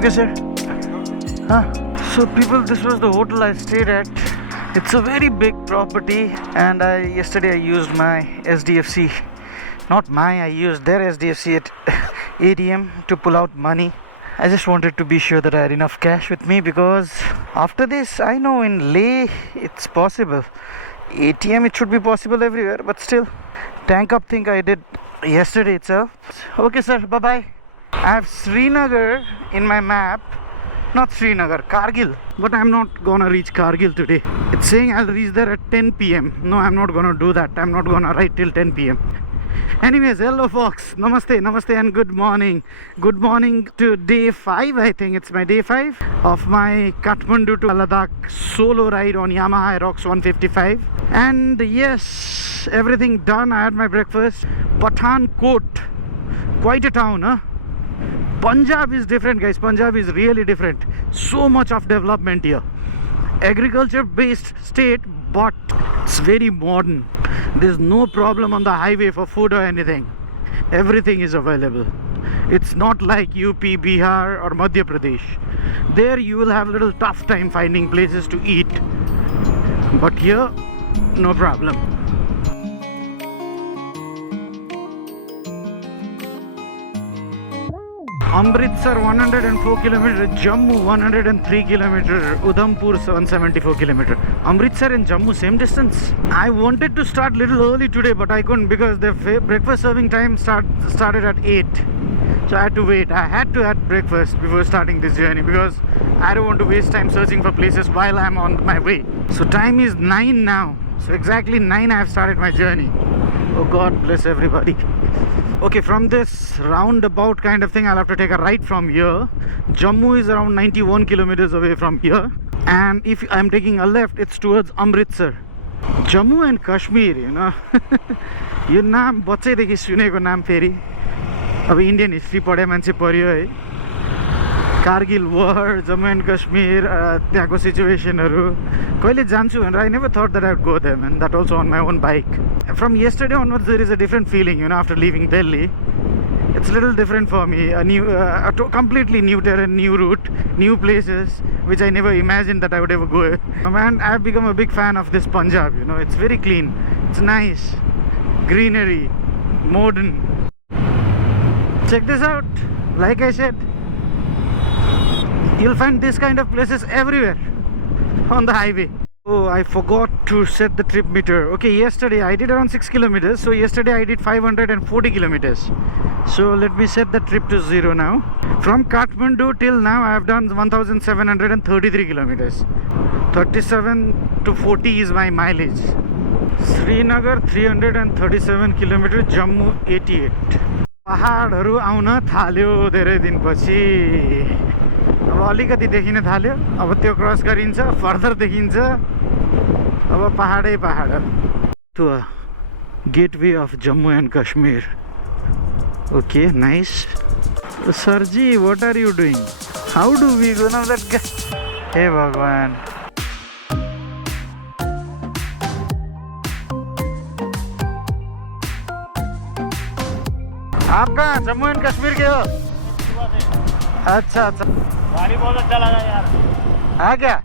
Okay, sir. So people, this was the hotel I stayed at. It's a very big property, and yesterday I used my SDFC. Not my, I used their SDFC at ATM to pull out money. I just wanted to be sure that I had enough cash with me, because after this, I know in Leh it's possible. ATM it should be possible everywhere, but still, tank up thing I did yesterday itself. Okay, sir. Bye bye. I have Srinagar in my map. Not Srinagar, Kargil. But I'm not gonna reach Kargil today. It's saying I'll reach there at 10 p.m. No, I'm not gonna do that. I'm not gonna ride till 10 p.m. Anyways, hello folks. Namaste and good morning. Good morning to day 5. I think it's my day 5 of my Kathmandu to Ladakh solo ride on Yamaha Aerox 155. And yes, everything done. I had my breakfast. Pathankot. Quite a town, huh? Punjab is different, guys. Punjab is really different. So much of development here. Agriculture based state, but it's very modern. There's no problem on the highway for food or anything. Everything is available. It's not like UP, Bihar or Madhya Pradesh. There you will have a little tough time finding places to eat. But here, no problem. Amritsar 104 km, Jammu 103 km, Udhampur 174 km. Amritsar and Jammu same distance. I wanted to start little early today, but I couldn't because the breakfast serving time started at 8. So I had to wait. I had to have breakfast before starting this journey because I don't want to waste time searching for places while I'm on my way. So time is 9 now. So exactly 9 I have started my journey. Oh God bless everybody. Okay, from this roundabout kind of thing, I'll have to take a right from here. Jammu is around 91 kilometers away from here. And if I'm taking a left, it's towards Amritsar. Jammu and Kashmir, you know. यो नाम बच्चैदेखि सुनेको नाम फेरि अब Indian history पढे मान्छे पर्यो है कारगिल वार Jammu end Kashmir त्यहाँको सिचुएसनहरु कहिले जान्छु भनेर I never thought that I would go there, man. That also on my own bike. From yesterday onwards there is a different feeling, you know, after leaving Delhi. It's a little different for me, a completely new terrain, new route, new places which I never imagined that I would ever go. Man, I've become a big fan of this Punjab, you know. It's very clean, it's nice, greenery, modern. Check this out. Like I said, you'll find this kind of places everywhere on the highway. Oh, I forgot to set the trip meter. Okay, yesterday I did around 6 kilometers. So yesterday I did 540 kilometers. So let me set the trip to 0 now. From Kathmandu till now I have done 1733 kilometers. 37 to 40 is my mileage. Srinagar 337 kilometers, Jammu 88. पहाडहरु आउन थाल्यो धेरै दिनपछि अब अलिकति देखिन थाल्यो अब त्यो क्रस गरिन्छ फर्दर देखिन्छ अब पहाडै पहाड to a gateway of Jammu and Kashmir. Okay, nice. Sarji, what are you doing? How do we go now that guy? Hey Bhagwan. आप कहाँ जम्मू एंड कश्मीर के हो? अच्छा अच्छा, गाड़ी बहुत अच्छा लगा यार। हाँ क्या?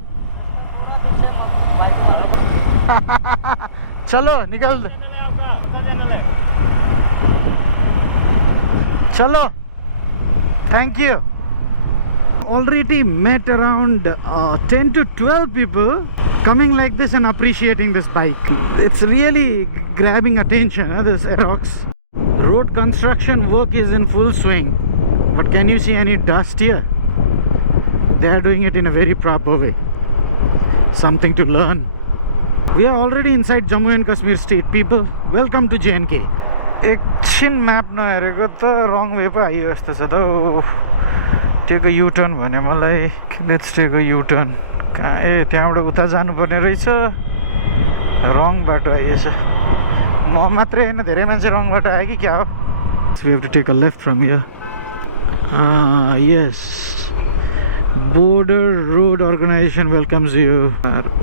चलो निकल दे। चलो, thank you. Already met around 10 to 12 people coming like this and appreciating this bike. It's really grabbing attention, this Aerox. Road construction work is in full swing, but can you see any dust here? They are doing it in a very proper way. Something to learn. We are already inside Jammu and Kashmir state. People, welcome to JNK. एकछिन map नहेरेको त रङ वे पो आइयो जस्तो छ त take a U turn भन्यो मलाई let's take a U turn कहाँ ए त्यहाँबाट उता जानुपर्ने रहेछ रङ बाटो आइएछ म मात्रै हैन धेरै मान्छे रङ बाटो आयो कि क्या हो we have to take a left from here. Yes, Border Road Organization welcomes you.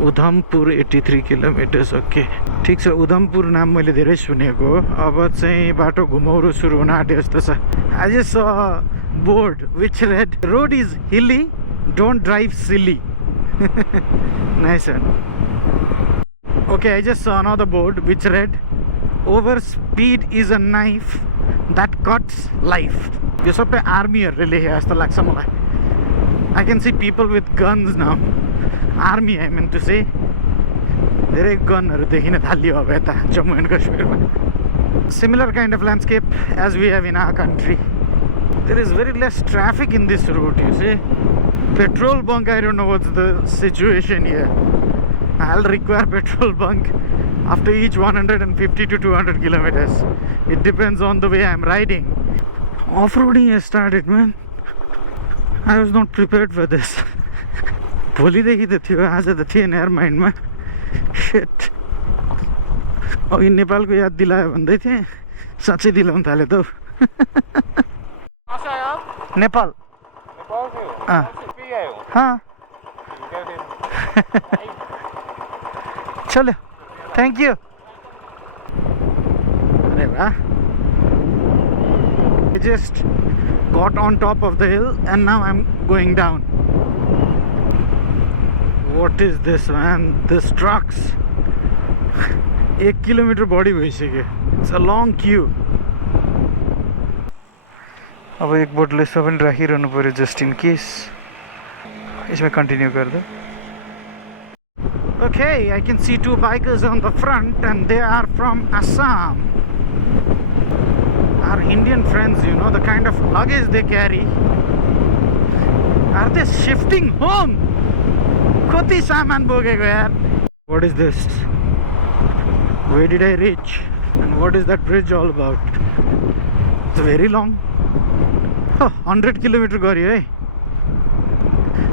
Udhampur 83 kilometers. Okay, ठीक छ उधमपुर नाम मैले धेरै सुनेको अब चाहिँ बाटो घुमाउरो सुरु हुन आँट्यो जस्तो छ I just saw board which read, "Road is hilly, don't drive silly." Nice one. Okay, I just saw another board which read, "Over speed is a knife that cuts life." Yo sabai army haruले लेखे जस्तो लाग्छ मलाई. I can see people with guns now. Army, I meant to say. धेरै गनहरु देखिन थालियो अब यता Jammu and कश्मीरमा. Similar kind of landscape as we have in our country. There is very less traffic in this route, you see. Petrol bunk, I don't know what's the situation here. I'll require petrol bunk after each 150 to 200 kilometers. It depends on the way I'm riding. Off-roading has started, man. I was not prepared for this. भोलिदेखि त थियो, आज त थिएन यार माइन्डमा. Shit. अघि नेपालको याद दिलायो भन्दै थिएँ, साँच्चै दिलाउन थाले त. कहाँ से आए आप? नेपाल. नेपाल से हो? हाँ. पी आए हो? हाँ. ठीक है फिर. चलो, थैंक यू. अरे वाह. I just got on top of the hill and now I'm going down. What is this, man? This trucks. 1 kilometer body भइसक्यो. It's a long queue. अब एक बोटले यसो पनि राखिरहनु पर्यो just in case. यसमा कन्टिन्यू गर्दा. Okay, I can see two bikers on the front and they are from Assam. Our Indian friends, you know, the kind of luggage they carry. Are they shifting home? Koti saman bogeko yaar. What is this? Where did I reach? And what is that bridge all about? It's very long. Oh, 100 kilometer garyo hai.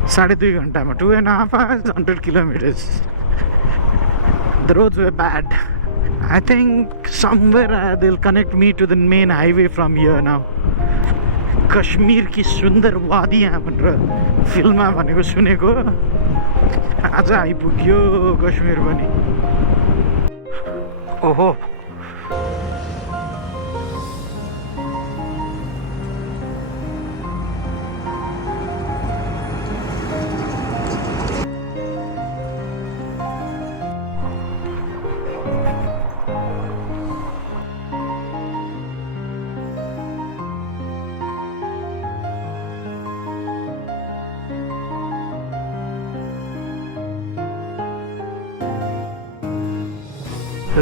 2.5 घण्टामा 2.5 hours, 100 kilometers. The roads were bad. I think somewhere they'll connect me to the main highway from here now. Kashmir की सुन्दर वादियाँ भनेर फिल्ममा भनेको सुनेको, आज आइपुग्यो कश्मीर पनि. ओहो.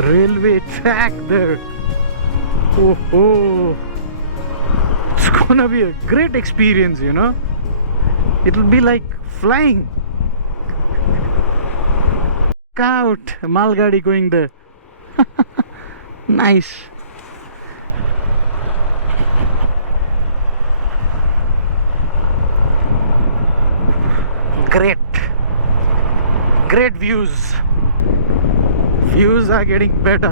Railway track there. Oh, it's gonna be a great experience, you know. It'll be like flying. Look out, Malgadi going there. Nice. Great views. Views are getting better.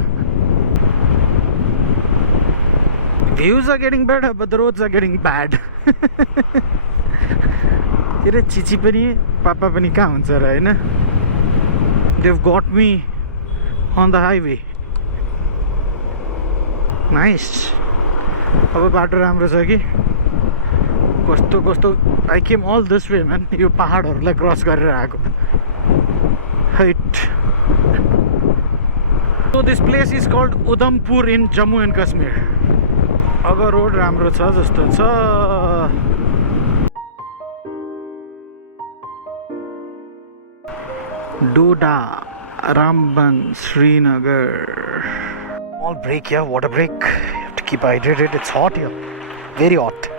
Views are getting better, but the roads are getting bad. तेरे चिची पनि पापा पनि कहाँ हुन्छ र हैन. They've got me on the highway. Nice. अब बाटो राम्रो छ कि कस्तो I came all this way, man. यो पहाडहरुलाई क्रस गरेर आएको. Height. So this place is called Udhampur in Jammu and Kashmir. अब रोड राम्रो छ जस्तो छ. Doda, Ramban, Srinagar. Small break here, water break. You have to keep hydrated. It's hot here, very hot.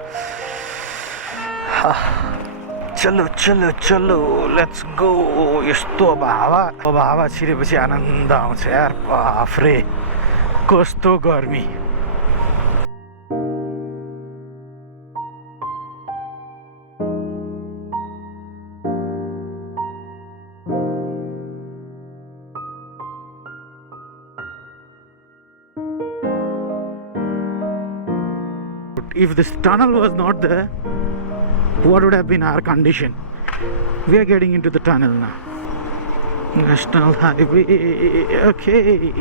चलो let's go. यस्तो अब हावा छिरेपछि आनन्द आउँछ यार. बाफरे कस्तो गर्मी. If this tunnel was not there, what would have been our condition? We are getting into the tunnel now. National Highway. Okay.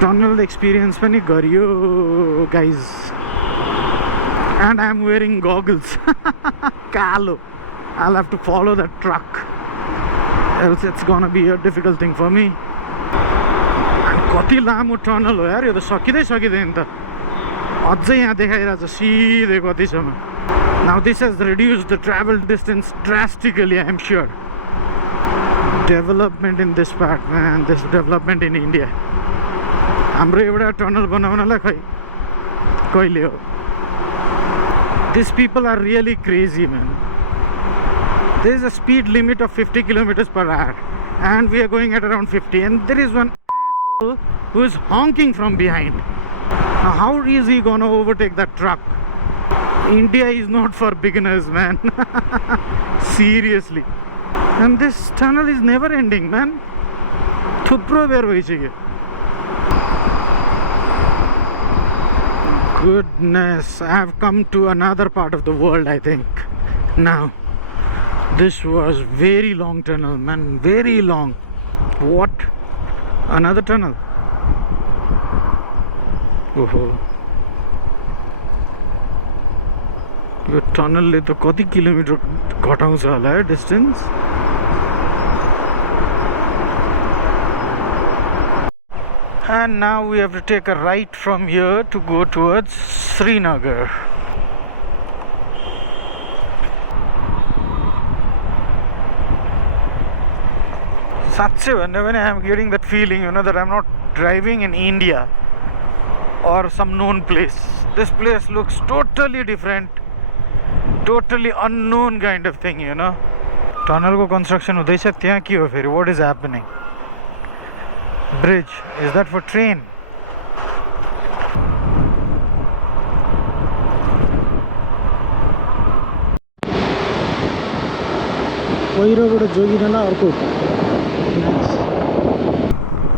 Tunnel experience pani gariyo, guys. and I'm wearing goggles. Kalo. I'll have to follow that truck, else it's gonna be a difficult thing for me. कति लामो tunnel हो यार, यो त सकिँदै सकिँदैन त, अझै यहाँ देखाइरहेछ सिधै कतिसम्म. Now this has reduced the travel distance drastically, I'm sure. Development in this part, man, this development in India. हाम्रो एउटा टनल बनाउनलाई खै कहिले हो. These people are really crazy, man. There is a speed limit of 50 kilometers per hour and we are going at around 50, and there is one asshole who is honking from behind. Now how is he gonna overtake that truck? India is not for beginners, man. Seriously. And this tunnel is never ending, man. थुप्रो बेर भइसक्यो. Goodness, I have come to another part of the world, I think. Now, this was very long tunnel, man, very long. What? Another tunnel? Oh. यो टनलले त कति kilometre घटाउँछ होला है distance. And now we have to take a right from here to go towards Srinagar. साँच्चै भन्दा पनि I am getting that feeling, that I'm not driving in India or some known place. This place looks totally different, totally unknown kind of thing, Tunnel को construction हुँदैछ त्यहाँ के हो फेरि? What is happening? Bridge, is that for train? पहिरोबाट जोगिन अर्को.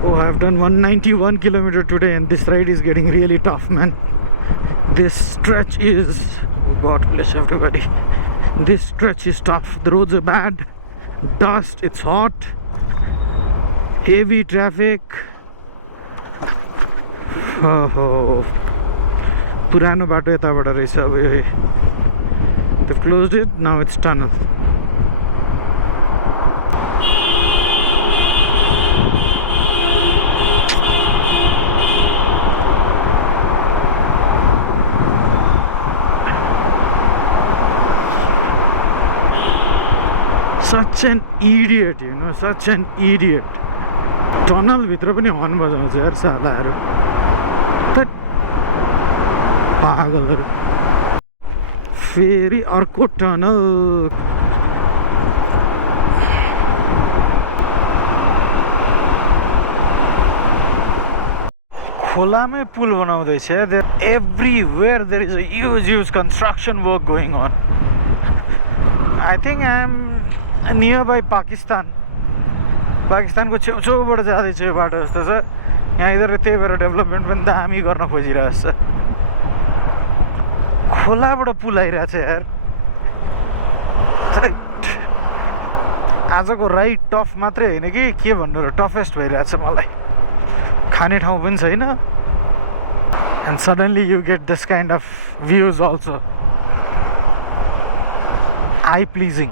Oh, I've done 191 kilometers today and this ride is getting really tough, man. This stretch is, oh God bless everybody, this stretch is tough. The roads are bad, dust, it's hot, heavy traffic. Oh, पुरानो बाटो यताबाट रहेछ अब यो. They've closed it, now it's tunnel. Such an idiot, such an idiot. Tunnel भित्र पनि हर्न बजाउँछ यार सालाहरू. त पागलहरू. फेरि अर्को टनल. खोलामै पुल बनाउँदैछ. Everywhere there is a huge construction work going on. I think I am nearby Pakistan. पाकिस्तानको छेउछेउबाट जाँदैछ यो बाटो जस्तो छ. यहाँ इधर त्यही भएर डेभलपमेन्ट पनि दामी गर्न खोजिरहेछ. खोलाबाट पुल आइरहेछ यार. आजको राइड टफ मात्रै होइन कि के भन्नु र, टफेस्ट भइरहेछ मलाई. खाने ठाउँ पनि छैन. And suddenly you get this kind of views also. Eye pleasing.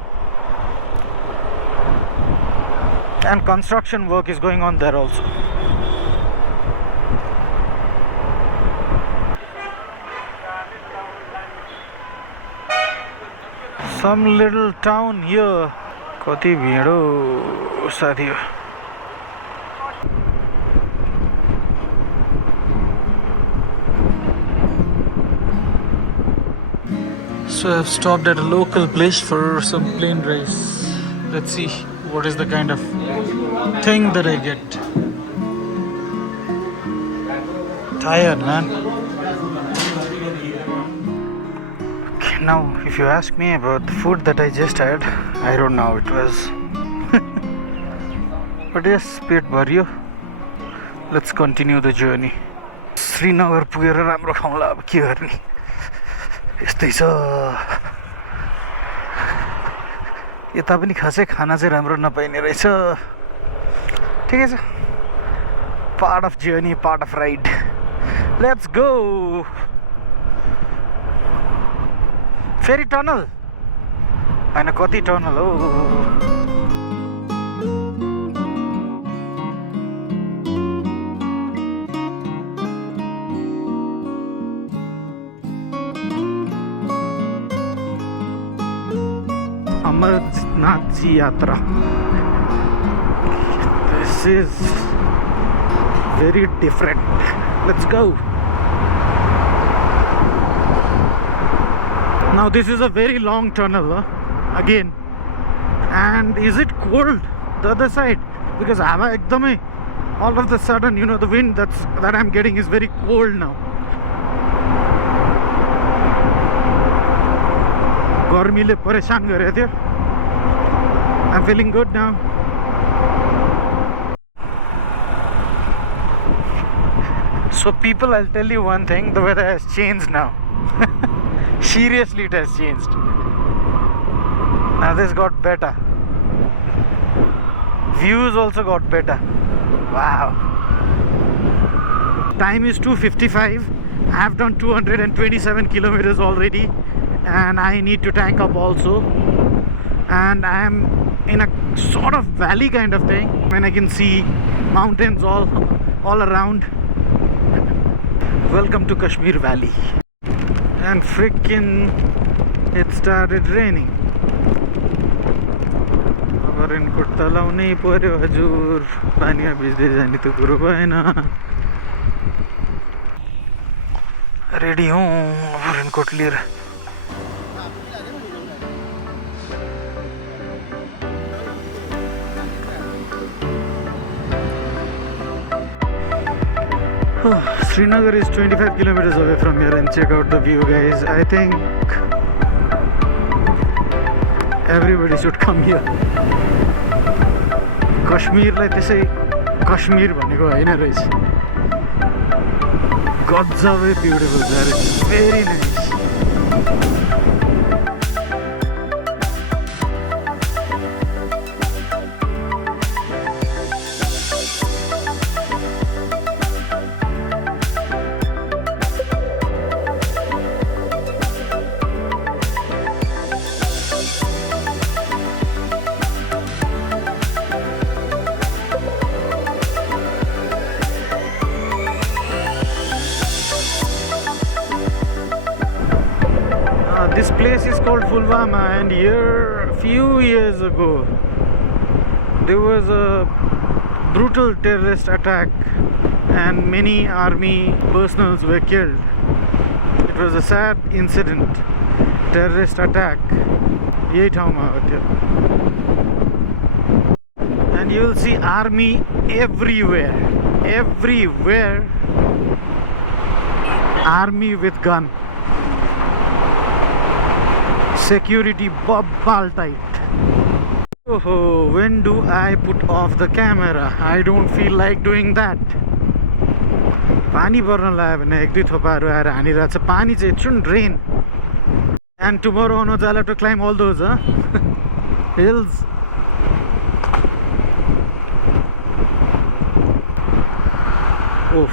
And construction work is going on there also. Some little town here. कति भिड हो साथी हो. So I've stopped at a local place for some plain rice. Let's see what is the kind of thing that I get. Tired, man. Okay, now if you ask me about the food that I just had, I don't know how it was. But yes, पेट भरियो. Let's continue the journey. Srinagar पुगेर राम्रो खाउँला अब के गर्ने. यस्तै छ. यता पनि खासै खाना चाहिँ राम्रो नपाइने रहेछ. ठिकै छ. Part of journey, part of ride. Let's go. फेरि टनल होइन कति टनल हो अमरनाथ जी यात्रा this is very different. Let's go. Now this is a very long tunnel again, and is it cold the other side? Because hava ekdamai all of the sudden, you know, the wind that I'm getting is very cold now. गर्मीले परेशान गरेको थियो. I'm feeling good now. So people, I'll tell you one thing, the weather has changed now. Seriously, it has changed. Now this got better. Views also got better. Wow. Time is 2:55. I have done 227 kilometers already, and I need to tank up also. And I am in a sort of valley kind of thing, when I can see mountains all around. Welcome to Kashmir Valley. And freaking it started raining. अब raincoat त लाउनै पर्यो हजुर, पानीमा भिज्दै जाने त कुरो भएन. Ready हूँ अब रेनकोट लिएर. Srinagar is 25 kilometers away from here, and check out the view, guys. I think everybody should come here. Kashmir like त्यसै कश्मीर भनेको हैन रहेछ. गजबै ब्युटिफुल छ रे, very nice. This place is called Pulwama, and here a few years ago there was a brutal terrorist attack and many army personnel were killed. It was a sad incident, terrorist attack. Yahi ठाउँमा हो त्यो. And you will see army everywhere, army with gun. Security ball tight. Oh, when do I put off the camera? I don't feel like doing that. पानी पर्न लाग्यो भने एक दुई थोपाहरू आएर हानिरहेछ. पानी चाहिँ it shouldn't rain. And tomorrow Anuj, I'll have to climb all those hills. Oh,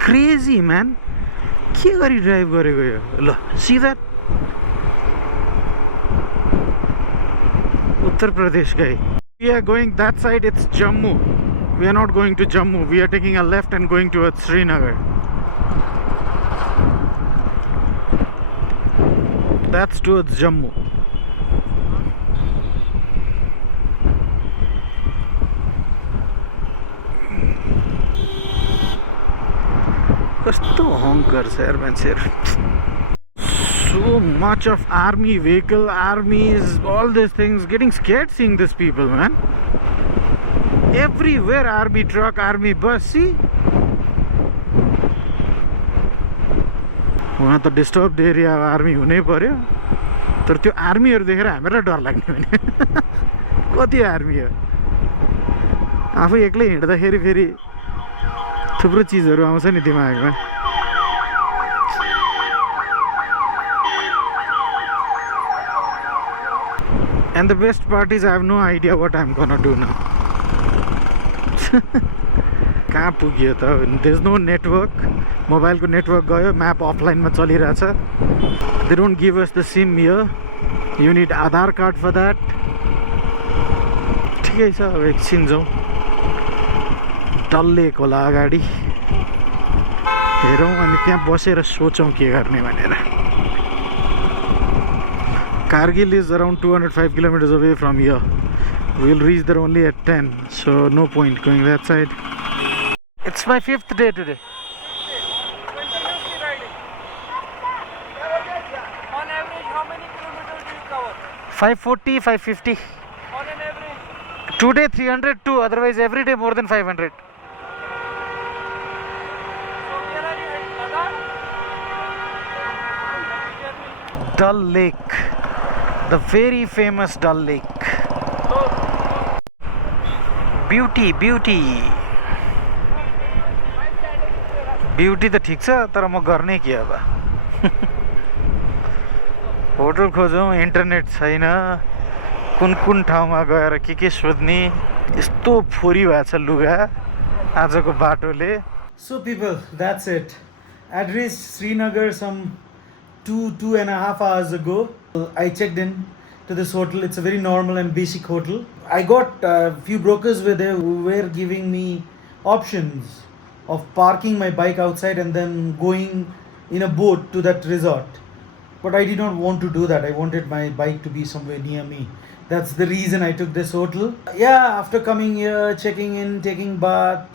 crazy man. के गरी ड्राइभ गरेको यो? ल, see that? Uttar Pradesh guy. We are going that side, it's Jammu. We are not going to Jammu. We are taking a left and going towards Srinagar. That's towards Jammu. कस्तो हङ्क गर्छ यार मान्छेहरू. So much of army vehicle, armies, all these things. Getting scared seeing these people, man. Everywhere army truck, army bus. See, वहाँ त disturb area army हुनै पर्यो. तर त्यो आर्मीहरू देखेर हामीलाई डर लाग्ने भने कति आर्मी हो. आफू एक्लै हिँड्दाखेरि फेरि थुप्रो चिजहरू आउँछ नि दिमागमा. And the best part is I have no idea what I'm gonna do now. कहाँ पुग्यो त? There's no network. मोबाइलको नेटवर्क गयो म्याप अफलाइनमा चलिरहेछ they don't give us the SIM here you need Aadhaar card for that ठिकै छ अब एकछिन जाउँ डल लेक होला अगाडि हेरौँ अनि त्यहाँ बसेर सोचौँ के गर्ने भनेर Kargil is around 205 kilometers away from here. We will reach there only at 10, so no point going that side. It's my 5th day today. Continuously riding. On average, how many kilometers do you cover? 540, 550. On an average. Today 302, otherwise every day more than 500. So where are you heading? Ladakh? Dal Lake. The very famous Dal Lake. Beauty, beauty. Beauty त ठिक छ तर म गर्ने के अब hotel खोजौँ internet छैन कुन कुन ठाउँमा गएर के सोध्ने यस्तो फोरी भएको छ लुगा आजको बाटोले So people, that's it. I'd reached Srinagar some 2.5 hours ago. I checked in to this hotel. It's a very normal and basic hotel. I got a few brokers were there who were giving me options of parking my bike outside and then going in a boat to that resort. But I did not want to do that. I wanted my bike to be somewhere near me. That's the reason I took this hotel. Yeah, after coming here, checking in, taking bath,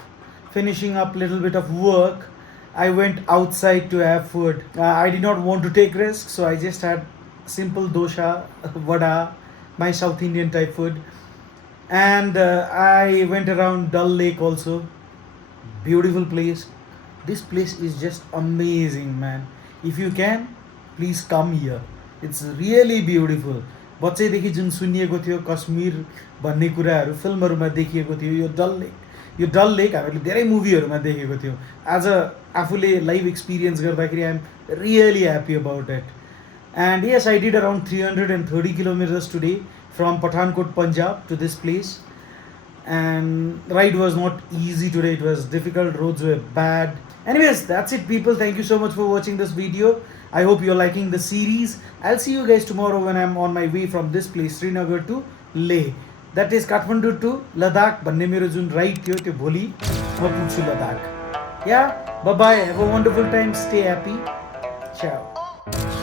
finishing up little bit of work, I went outside to have food. I did not want to take risks, so I just had simple dosha, vada, my South Indian type food. And I went around Dal Lake also. Beautiful place. This place is just amazing, man. If you can, please come here. It's really beautiful. बच्चैदेखि जुन सुनिएको थियो कश्मीर भन्ने कुराहरू फिल्महरूमा देखिएको थियो यो डल lake हामीले धेरै मुभीहरूमा देखेको थियो आज आफूले लाइभ एक्सपिरियन्स गर्दाखेरि I am really happy about it and yes I did around 330 kilometres today from Pathankot Punjab to this place and ride was not easy today. It was difficult, roads were bad. Anyways, that's it people. Thank you so much for watching this video. I hope you're liking the series. I'll see you guys tomorrow when I'm on my way from this place Srinagar to Leh. That is Kathmandu to Ladakh. भन्ने मेरो जुन ride थियो त्यो भोलि म पुग्छु Ladakh. Yeah, bye bye. Have a wonderful time. Stay happy. Ciao.